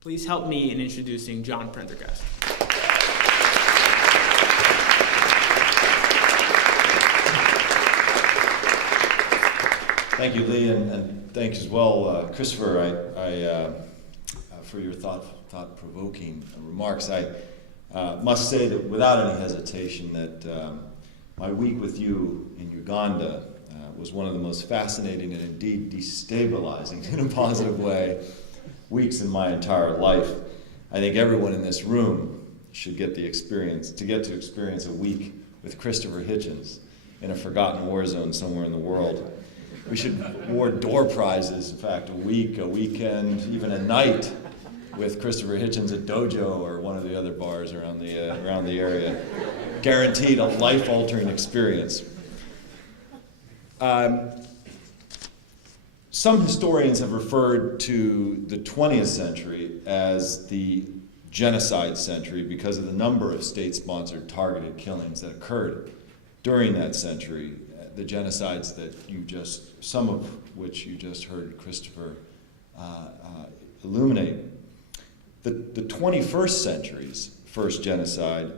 Please help me in introducing John Prendergast. Thank you, Lee, and thanks as well, Christopher, for your thought-provoking remarks. I must say that without any hesitation that my week with you in Uganda was one of the most fascinating and indeed destabilizing in a positive way weeks in my entire life. I think everyone in this room should get to experience a week with Christopher Hitchens in a forgotten war zone somewhere in the world. We should award door prizes, in fact, a week, a weekend, even a night with Christopher Hitchens at Dojo or one of the other bars around the area. Guaranteed a life-altering experience. Some historians have referred to the 20th century as the genocide century because of the number of state-sponsored targeted killings that occurred during that century. The genocides that some of which you just heard Christopher illuminate. The 21st century's first genocide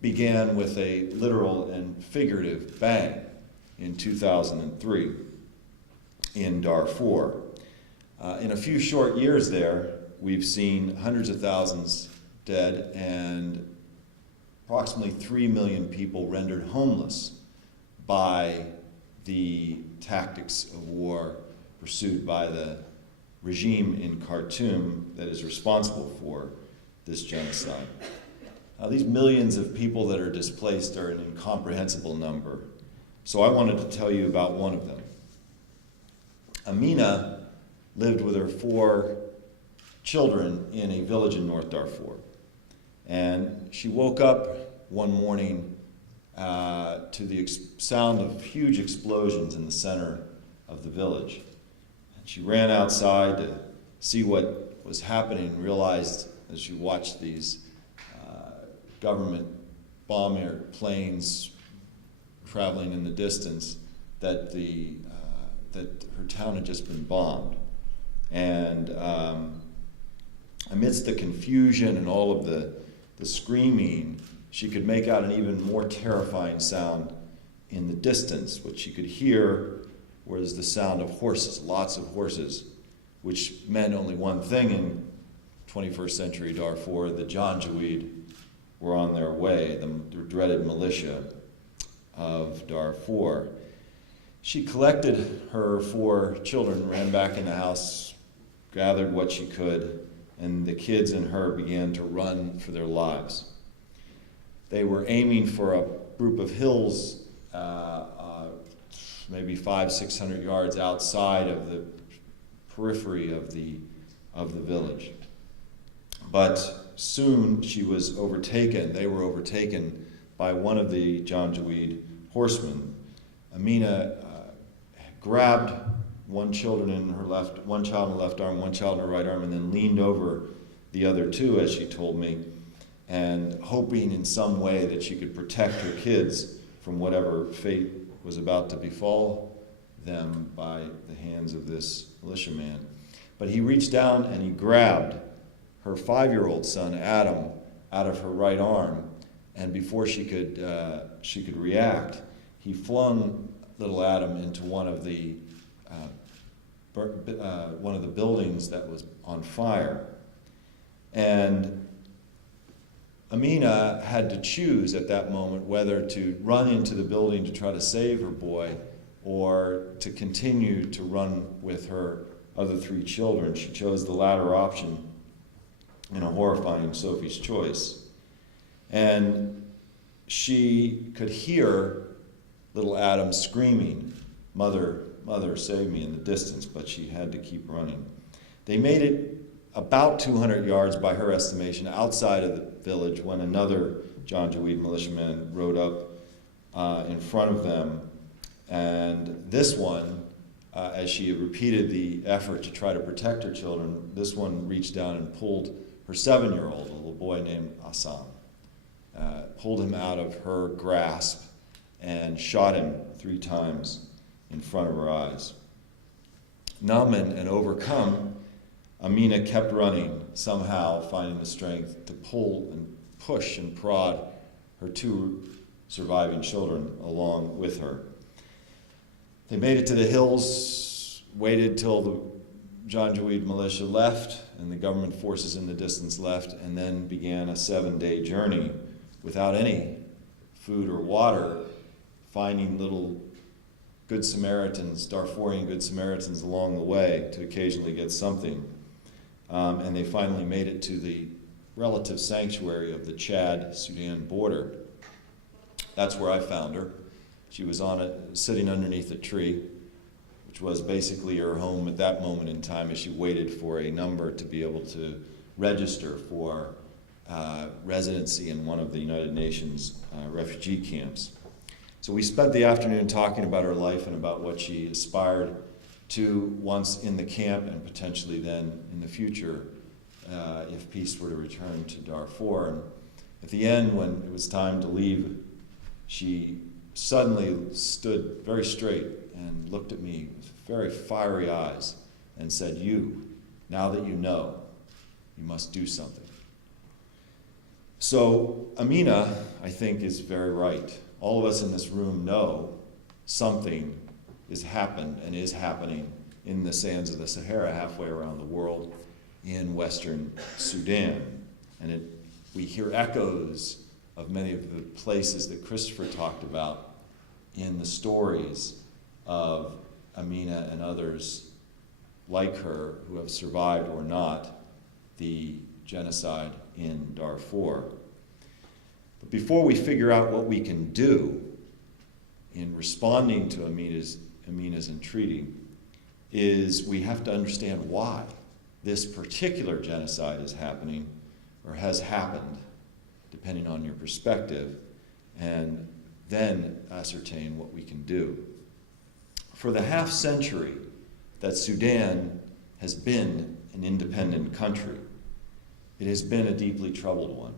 began with a literal and figurative bang in 2003 in Darfur. In a few short years there, we've seen hundreds of thousands dead and approximately 3 million people rendered homeless by the tactics of war pursued by the regime in Khartoum that is responsible for this genocide. These millions of people that are displaced are an incomprehensible number. So I wanted to tell you about one of them. Amina lived with her 4 children in a village in North Darfur. And she woke up one morning to the sound of huge explosions in the center of the village. And she ran outside to see what was happening and realized as she watched these government bomb planes traveling in the distance that that her town had just been bombed. And amidst the confusion and all of the screaming, she could make out an even more terrifying sound in the distance. What she could hear was the sound of horses, lots of horses, which meant only one thing in 21st century Darfur: the Janjaweed were on their way, the dreaded militia of Darfur. She collected her 4 children, ran back in the house, gathered what she could, and the kids and her began to run for their lives. They were aiming for a group of hills, maybe 500-600 yards outside of the periphery of the village. But soon they were overtaken by one of the Janjaweed horsemen. Amina grabbed one child in her left arm, one child in her right arm, and then leaned over the other 2, as she told me, and hoping in some way that she could protect her kids from whatever fate was about to befall them by the hands of this militiaman. But he reached down and he grabbed her 5-year-old son, Adam, out of her right arm, and before she could react, he flung little Adam into one of the buildings that was on fire. And Amina had to choose at that moment whether to run into the building to try to save her boy or to continue to run with her other 3 children. She chose the latter option in a horrifying Sophie's choice. And she could hear little Adam screaming, "Mother, Mother, save me," in the distance, but she had to keep running. They made it about 200 yards, by her estimation, outside of the village when another Janjaweed militiaman rode up in front of them. And this one, as she had repeated the effort to try to protect her children, this one reached down and pulled her 7-year-old, a little boy named Assam, pulled him out of her grasp and shot him 3 times in front of her eyes. Numb and overcome, Amina kept running, somehow finding the strength to pull and push and prod her two surviving children along with her. They made it to the hills, waited till the Janjaweed militia left and the government forces in the distance left, and then began a 7-day journey without any food or water, finding little Good Samaritans, Darfurian Good Samaritans along the way to occasionally get something. And they finally made it to the relative sanctuary of the Chad-Sudan border. That's where I found her. She was sitting underneath a tree, which was basically her home at that moment in time as she waited for a number to be able to register for residency in one of the United Nations refugee camps. So we spent the afternoon talking about her life and about what she aspired to once in the camp and potentially then in the future if peace were to return to Darfur. And at the end, when it was time to leave, she suddenly stood very straight and looked at me with very fiery eyes and said, now that you know, you must do something. So Amina, I think, is very right. All of us in this room know something has happened and is happening in the sands of the Sahara halfway around the world in Western Sudan. And we hear echoes of many of the places that Christopher talked about in the stories of Amina and others like her who have survived or not the genocide in Darfur. But before we figure out what we can do in responding to Amina's entreaty, is we have to understand why this particular genocide is happening or has happened, depending on your perspective, and then ascertain what we can do. For the half century that Sudan has been an independent country, it has been a deeply troubled one.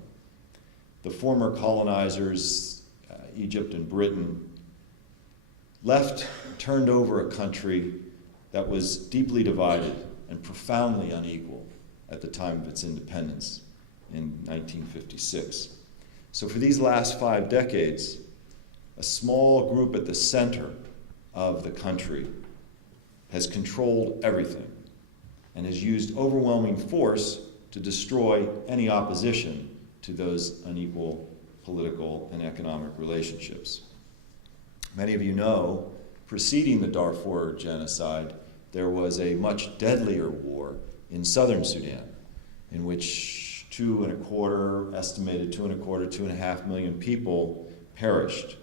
The former colonizers, Egypt and Britain, turned over a country that was deeply divided and profoundly unequal at the time of its independence in 1956. So for these last 5 decades, a small group at the center of the country has controlled everything and has used overwhelming force to destroy any opposition to those unequal political and economic relationships. Many of you know, preceding the Darfur genocide, there was a much deadlier war in southern Sudan, in which estimated 2.25 million people perished